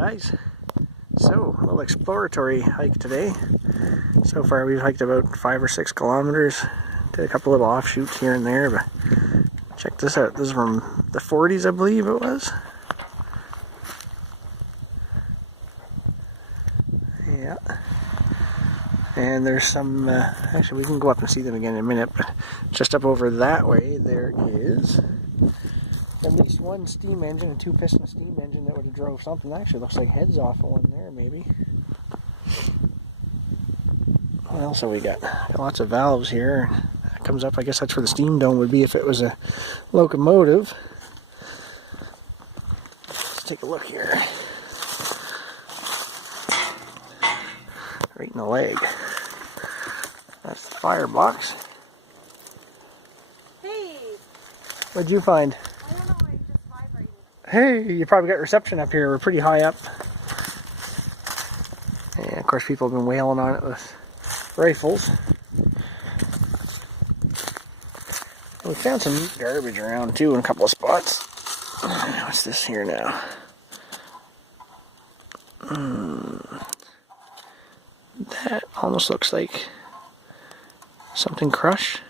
guys. So, a little exploratory hike today. So far we've hiked about 5 or 6 kilometers. Did a couple little offshoots here and there, but check this out. This is from the 40s, I believe it was. Yeah. And there's some, actually we can go up and see them again in a minute, but just up over that way there is at least one steam engine, a 2-piston steam engine that would have drove something. Actually looks like heads off of one there, maybe. What else have we got? Got lots of valves here. That comes up, I guess that's where the steam dome would be if it was a locomotive. Let's take a look here. Right in the leg. That's the firebox. Hey! What'd you find? I don't know, I just vibrated. Hey, you probably got reception up here. We're pretty high up. And of course people have been wailing on it with rifles. We found some garbage around too in a couple of spots. What's this here now? That almost looks like something crushed.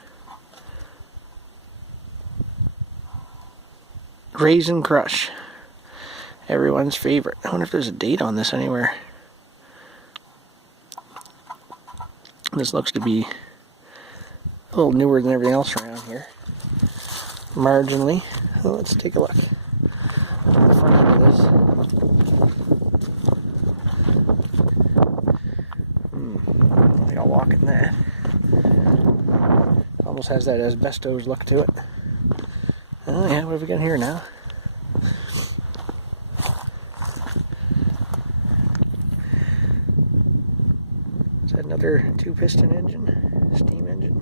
Raisin Crush. Everyone's favorite. I wonder if there's a date on this anywhere. This looks to be a little newer than everything else around here. Marginally. Well, let's take a look. The front end of this. I think I'll walk in that. Almost has that asbestos look to it. Oh yeah, what have we got here now? Is that another 2-piston engine? Steam engine?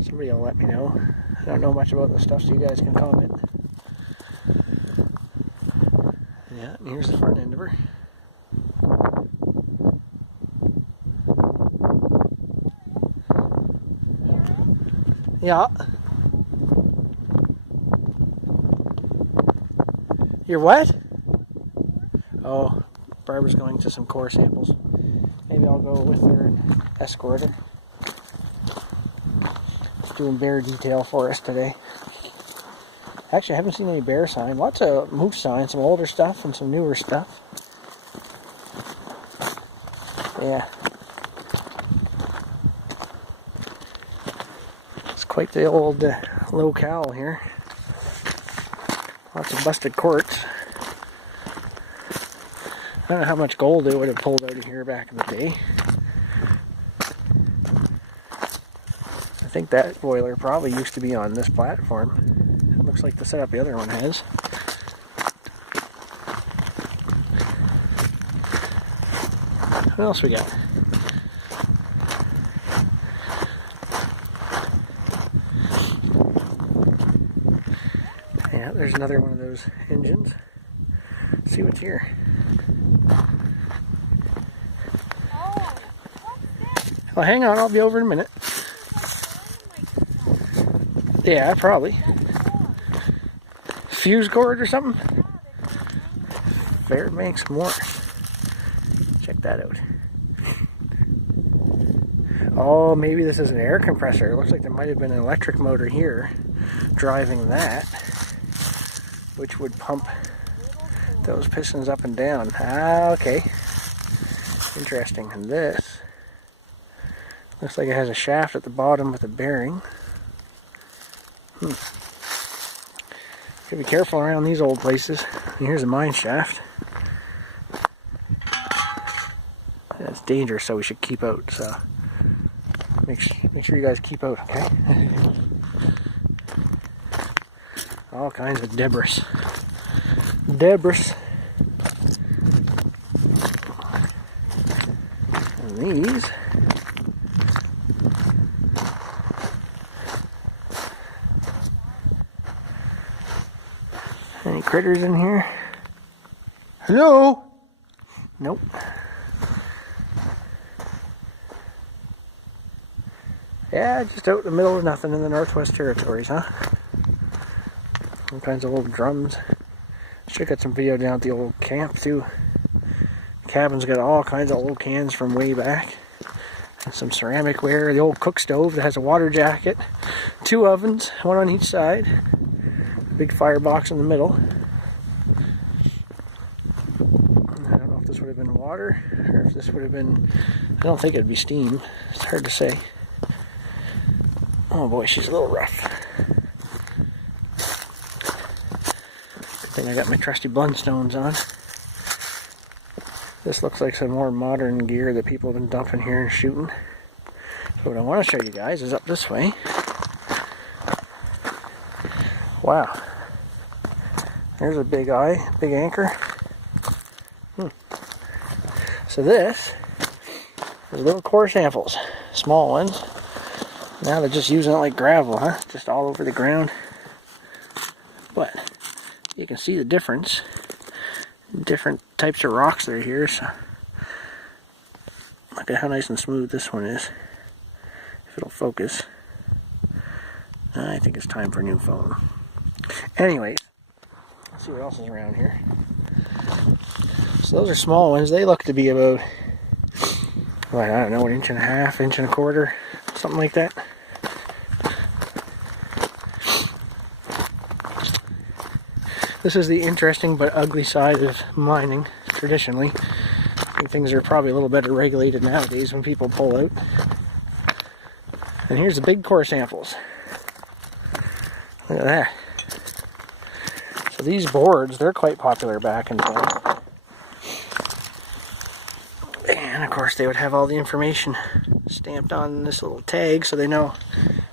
Somebody will let me know. I don't know much about this stuff, so you guys can comment. Yeah, and here's the front end of her. Yeah. You're what? Oh, Barbara's going to some core samples. Maybe I'll go with her and escort her. Doing bear detail for us today. Actually, I haven't seen any bear sign. Lots of moose signs, some older stuff and some newer stuff. Yeah. It's quite the old locale here. Lots of busted quartz. I don't know how much gold they would have pulled out of here back in the day. I think that boiler probably used to be on this platform. It looks like the setup the other one has. What else we got? Yeah, there's another one of those engines. Let's see what's here. Oh, what's this? Well, hang on, I'll be over in a minute. Yeah, probably. Fuse cord or something? Fairbanks more. Check that out. Oh, maybe this is an air compressor. It looks like there might have been an electric motor here driving that, which would pump those pistons up and down. Ah, okay. Interesting. And this looks like it has a shaft at the bottom with a bearing. Gotta be careful around these old places. And here's a mine shaft. That's dangerous, so we should keep out. So make sure you guys keep out, okay? All kinds of debris. Debris. And these. Any critters in here? Hello? Nope. Yeah, just out in the middle of nothing in the Northwest Territories, huh? All kinds of little drums. Check out some video down at the old camp too. The cabin's got all kinds of old cans from way back. And some ceramic ware, the old cook stove that has a water jacket, 2 ovens, 1 on each side, big firebox in the middle. I don't know if this would have been water or if this would have been, I don't think it'd be steam. It's hard to say. Oh boy, she's a little rough. Good thing I got my trusty Blundstones on. This looks like some more modern gear that people have been dumping here and shooting. So what I want to show you guys is up this way. Wow. There's a big eye, big anchor. So this is little core samples, small ones. Now they're just using it like gravel, huh? Just all over the ground. But you can see the difference. Different types of rocks that are here. So look at how nice and smooth this one is. If it'll focus. I think it's time for a new phone. Anyways, let's see what else is around here. So those are small ones. They look to be about, well, I don't know, 1.5 inches, 1.25 inches, something like that. This is the interesting but ugly side of mining, traditionally. I think things are probably a little better regulated nowadays when people pull out. And here's the big core samples. Look at that. So these boards, they're quite popular back in time. And of course they would have all the information stamped on this little tag so they know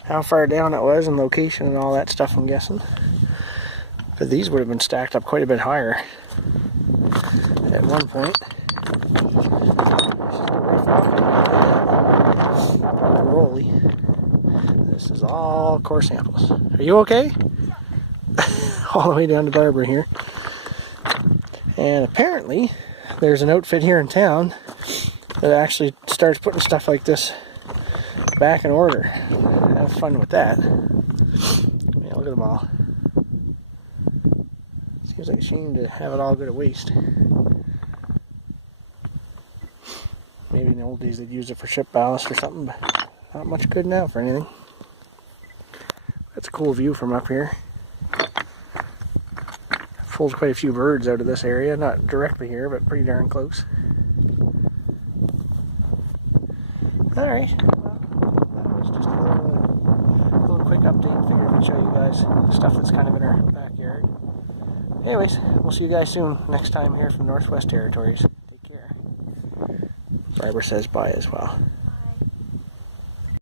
how far down it was and location and all that stuff, I'm guessing. But these would have been stacked up quite a bit higher at one point. Rolly. This is all core samples. Are you okay? All the way down to Barbara here. And apparently there's an outfit here in town that actually starts putting stuff like this back in order. Have fun with that. Yeah, look at them all. Seems like a shame to have it all go to waste. Maybe in the old days they'd use it for ship ballast or something, but not much good now for anything. That's a cool view from up here. Pulled quite a few birds out of this area, not directly here, but pretty darn close. Alright, well, that was just a little quick update. Figured I'd show you guys stuff that's kind of in our backyard. Anyways, we'll see you guys soon next time here from Northwest Territories. Take care. Barbara says bye as well.